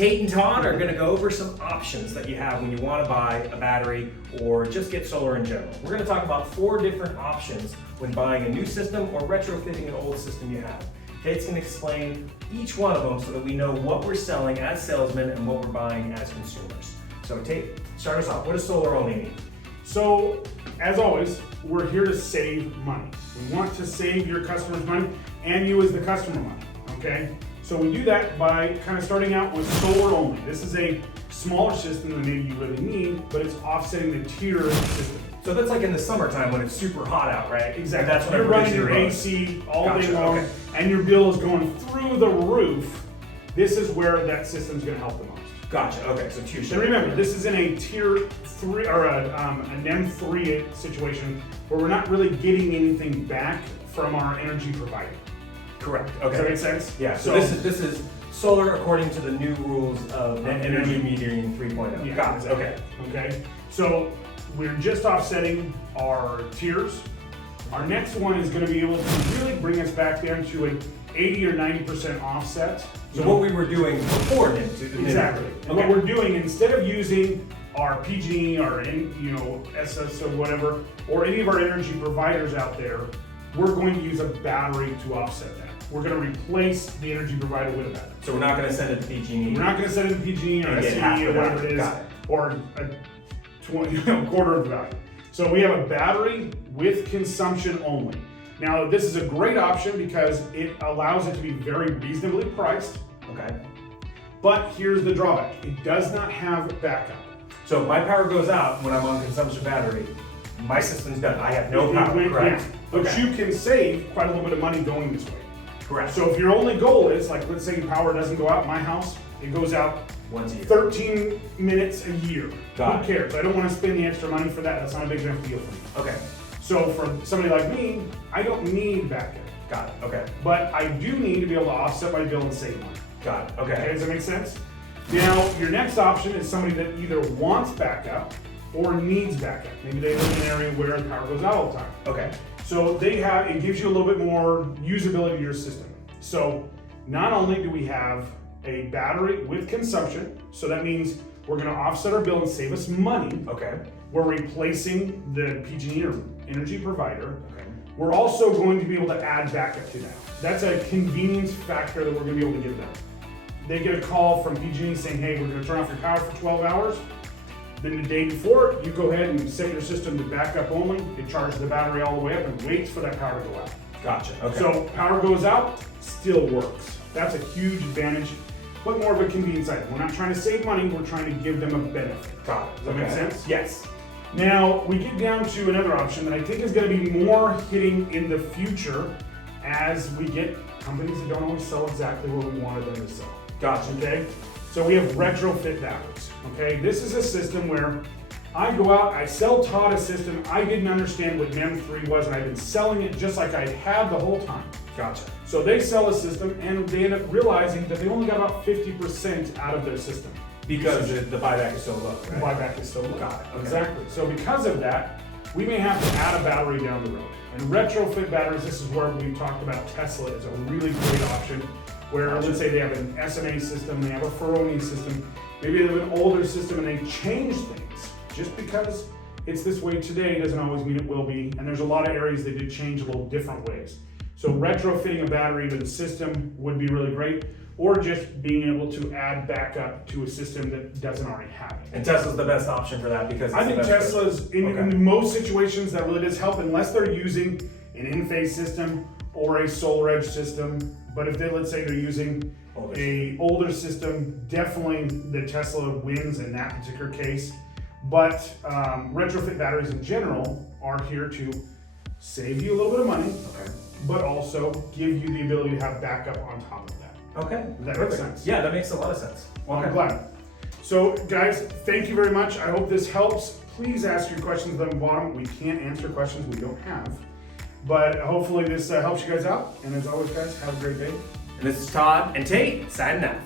Tate and Todd are gonna go over some options that you have when you wanna buy a battery or just get solar in general. We're gonna talk about 4 different options when buying a new system or retrofitting an old system you have. Tate's gonna explain each one of them so that we know what we're selling as salesmen and what we're buying as consumers. So Tate, start us off. What does solar only mean? So, as always, we're here to save money. We want to save your customers money and you as the customer money, okay? So we do that by kind of starting out with solar only. This is a smaller system than maybe you really need, but it's offsetting the tier system. So that's like in the summertime when it's super hot out, right? Exactly. That's when You're running your everybody's AC all day Gotcha, long, okay. and your bill is going through the roof. This is where that system's going to help the most. Gotcha. Okay, so tier. So remember, this is in a tier 3 or a NEM 3 situation where we're not really getting anything back from our energy provider. Correct. Does that Okay. make sense? Yeah. So this is solar according to the new rules of net energy metering 3.0. Yeah, Got it. exactly. Okay. Okay. So we're just offsetting our tiers. Our next one is going to be able to really bring us back down to an 80 or 90% offset. So what we were doing before NIM. Exactly. And what we're doing, instead of using our PG or SS or whatever, or any of our energy providers out there, we're going to use a battery to offset that. We're going to replace the energy provider with a battery. So we're not going to send it to PG&E. We're not going to send it to PG or And get half SCE the or whatever value. it is, Got it. or a quarter of the value. So we have a battery with consumption only. Now this is a great option because it allows it to be very reasonably priced, Okay. but here's the drawback. It does not have backup. So if my power goes out when I'm on consumption battery, my system's done. I have no It power. went Correct. down. But Okay. you can save quite a little bit of money going this way. Correct. So if your only goal is, like, let's say power doesn't go out in my house, it goes out Once a year. 13 minutes a year. Got Who it. cares? I don't want to spend the extra money for that. That's not a big enough deal for me. Okay. So for somebody like me, I don't need backup. Got it. Okay. But I do need to be able to offset my bill and save money. Got it. Okay, Okay. does that make sense? Now, your next option is somebody that either wants backup or needs backup. Maybe they live in an area where the power goes out all the time. Okay. So it gives you a little bit more usability to your system. So not only do we have a battery with consumption, so that means we're gonna offset our bill and save us money. Okay. We're replacing the PG&E or energy provider. Okay. We're also going to be able to add backup to that. That's a convenience factor that we're going to be able to give them. They get a call from PG&E saying, hey, we're going to turn off your power for 12 hours. Then the day before, you go ahead and set your system to backup only. It charges the battery all the way up and waits for that power to go out. Gotcha. Okay. So power goes out, still works. That's a huge advantage, but more of a convenience item. We're not trying to save money, we're trying to give them a benefit. Got it. Does that make sense? Yes. Now, we get down to another option that I think is going to be more hitting in the future as we get companies that don't always sell exactly what we wanted them to sell. Gotcha. Okay? So we have retrofit batteries. Okay? This is a system where I go out, I sell Todd a system, I didn't understand what NEM 3 was, and I've been selling it just like I had the whole time. Gotcha. So they sell a system, and they end up realizing that they only got about 50% out of their system. Because the buyback is so low, The right? buyback is so low. Got it, okay. Exactly. So because of that, we may have to add a battery down the road. And retrofit batteries, this is where we talked about Tesla is a really great option. Where let's say they have an SMA system, they have a Ferroni system, maybe they have an older system and they change things. Just because it's this way today doesn't always mean it will be. And there's a lot of areas they did change a little different ways. So retrofitting a battery to the system would be really great. Or just being able to add backup to a system that doesn't already have it. And Tesla's the best option for that because it's I think the best Tesla's, in most situations, that really does help unless they're using an in-phase system or a solar edge system. But if they, let's say they're using an older system, definitely the Tesla wins in that particular case. But retrofit batteries in general are here to save you a little bit of money, Okay. but also give you the ability to have backup on top of that. Okay. Does that make Perfect. sense? Yeah, that makes a lot of sense. Well, I'm glad. So, guys, thank you very much. I hope this helps. Please ask your questions down the bottom. We can't answer questions we don't have. But hopefully this helps you guys out. And as always, guys, have a great day. And this is Todd and Tate signing out.